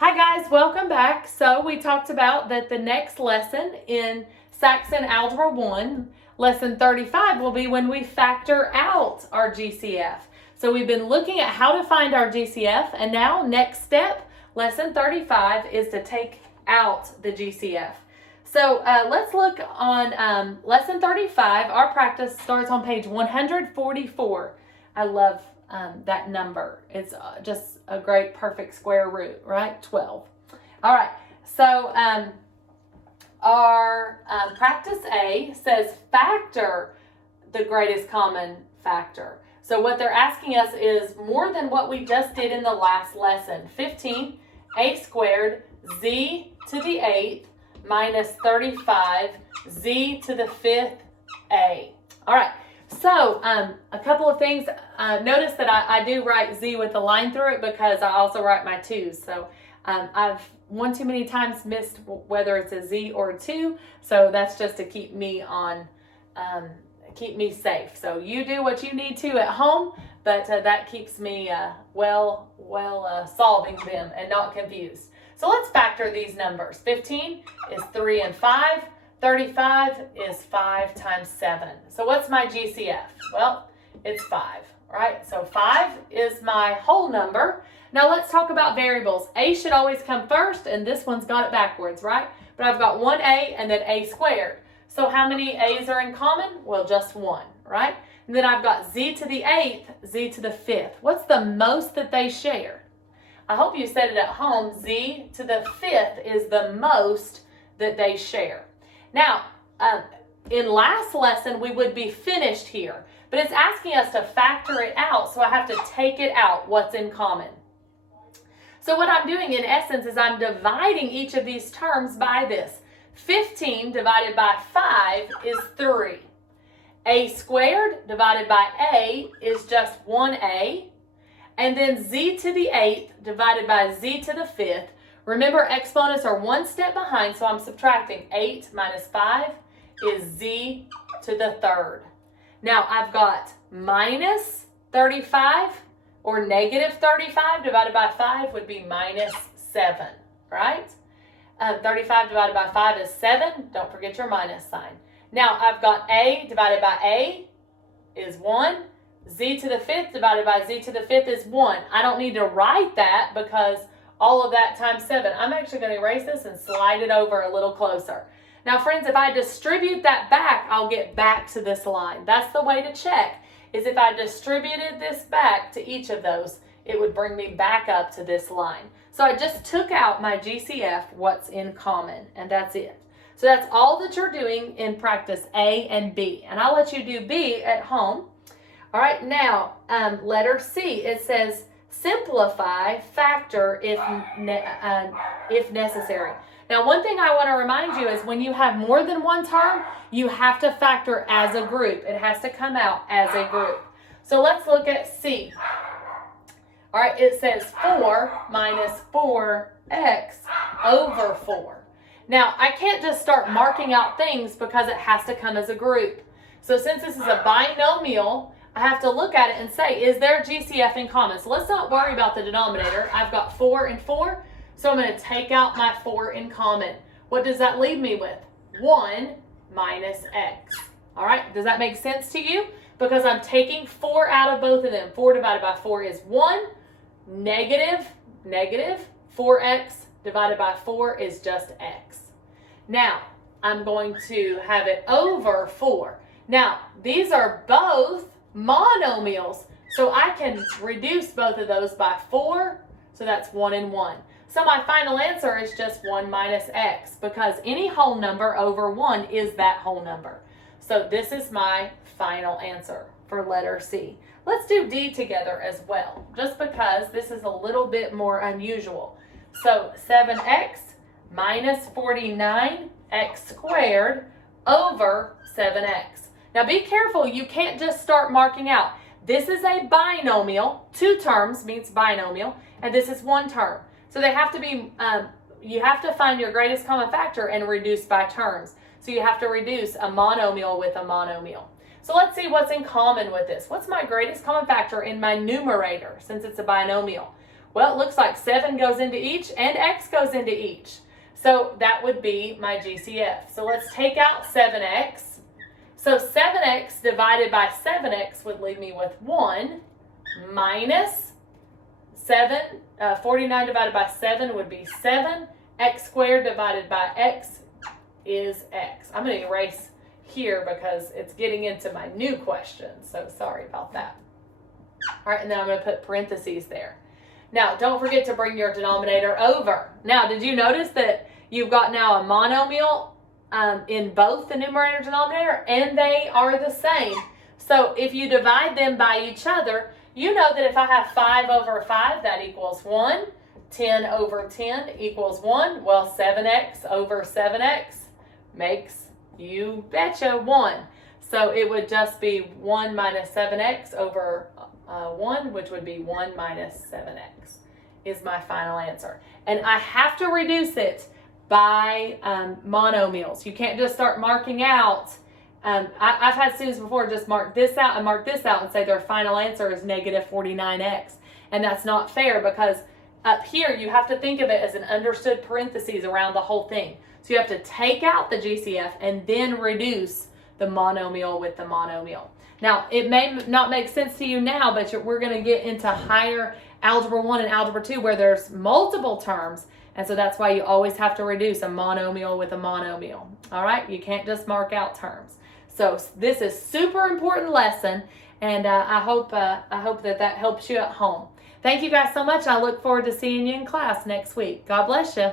Hi guys, welcome back. So we talked about that the next lesson in Saxon Algebra 1, lesson 35, will be when we factor out our GCF. So we've been looking at how to find our GCF, and now next step, lesson 35, is to take out the GCF. So let's look on lesson 35. Our practice starts on page 144. I love that number. It's just a great perfect square root, right? 12. All right, so our practice A says factor the greatest common factor. So what they're asking us is more than what we just did in the last lesson. 15, a squared, z to the 8th, minus 35, z to the 5th, a. All right. So, a couple of things. Notice that I do write z with a line through it because I also write my 2's. So, I've one too many times missed whether it's a z or a 2. So, that's just to keep me on, keep me safe. So, you do what you need to at home, but that keeps me solving them and not confused. So, let's factor these numbers. 15 is 3 and 5. 35 is 5 times 7. So what's my GCF? Well, it's 5, right? So 5 is my whole number. Now let's talk about variables. A should always come first, and this one's got it backwards, right? But I've got 1a and then a squared. So how many a's are in common? Well, just 1, right? And then I've got z to the 8th, z to the 5th. What's the most that they share? I hope you said it at home. Z to the 5th is the most that they share. Now, in last lesson, we would be finished here, but it's asking us to factor it out, so I have to take it out, what's in common. So what I'm doing in essence is I'm dividing each of these terms by this. 15 divided by 5 is 3. A squared divided by a is just 1a, and then z to the 8th divided by z to the 5th. Remember, exponents are one step behind, so I'm subtracting. 8 minus 5 is z to the 3rd. Now, I've got minus 35, or negative 35 divided by 5 would be minus 7, right? 35 divided by 5 is 7. Don't forget your minus sign. Now, I've got a divided by a is 1. Z to the 5th divided by z to the 5th is 1. I don't need to write that because all of that times 7. I'm actually going to erase this and slide it over a little closer. Now, friends, if I distribute that back, I'll get back to this line. That's the way to check, is if I distributed this back to each of those, it would bring me back up to this line. So I just took out my GCF, what's in common, and that's it. So that's all that you're doing in practice A and B. And I'll let you do B at home. All right, now, letter C, it says, simplify factor if necessary. Now, one thing I want to remind you is when you have more than one term, you have to factor as a group. It has to come out as a group. So let's look at C. All right, it says 4 minus 4x over 4. Now, I can't just start marking out things because it has to come as a group. So since this is a binomial, I have to look at it and say, is there GCF in common? So let's not worry about the denominator. I've got 4 and 4, so I'm going to take out my 4 in common. What does that leave me with? 1 minus x. All right, does that make sense to you? Because I'm taking 4 out of both of them. 4 divided by 4 is 1. Negative 4x divided by 4 is just x. Now, I'm going to have it over 4. Now, these are both monomials, so I can reduce both of those by 4, so that's 1 and 1. So my final answer is just 1 minus x, because any whole number over 1 is that whole number. So this is my final answer for letter C. Let's do D together as well, just because this is a little bit more unusual. So 7x minus 49x squared over 7x. Now be careful, you can't just start marking out. This is a binomial, 2 terms means binomial, and this is 1 term. So they have to be, you have to find your greatest common factor and reduce by terms. So you have to reduce a monomial with a monomial. So let's see what's in common with this. What's my greatest common factor in my numerator since it's a binomial? Well, it looks like 7 goes into each and x goes into each. So that would be my GCF. So let's take out 7x. So 7x divided by 7x would leave me with 1 minus 49 divided by 7 would be 7. X squared divided by x is x. I'm going to erase here because it's getting into my new question. So sorry about that. All right, and then I'm going to put parentheses there. Now, don't forget to bring your denominator over. Now, did you notice that you've got now a monomial in both the numerator and denominator, and they are the same? So if you divide them by each other, you know that if I have 5 over 5, that equals 1. 10 over 10 equals 1. Well, 7x over 7x makes, you betcha, 1. So it would just be 1 minus 7x over 1, which would be 1 minus 7x is my final answer. And I have to reduce it by monomials. You can't just start marking out. I've had students before just mark this out and mark this out and say their final answer is negative 49x. And that's not fair, because up here you have to think of it as an understood parentheses around the whole thing. So you have to take out the GCF and then reduce the monomial with the monomial. Now, it may not make sense to you now, but we're going to get into higher Algebra 1 and Algebra 2 where there's multiple terms. And so that's why you always have to reduce a monomial with a monomial. All right? You can't just mark out terms. So this is super important lesson, and I hope that helps you at home. Thank you guys so much. I look forward to seeing you in class next week. God bless you.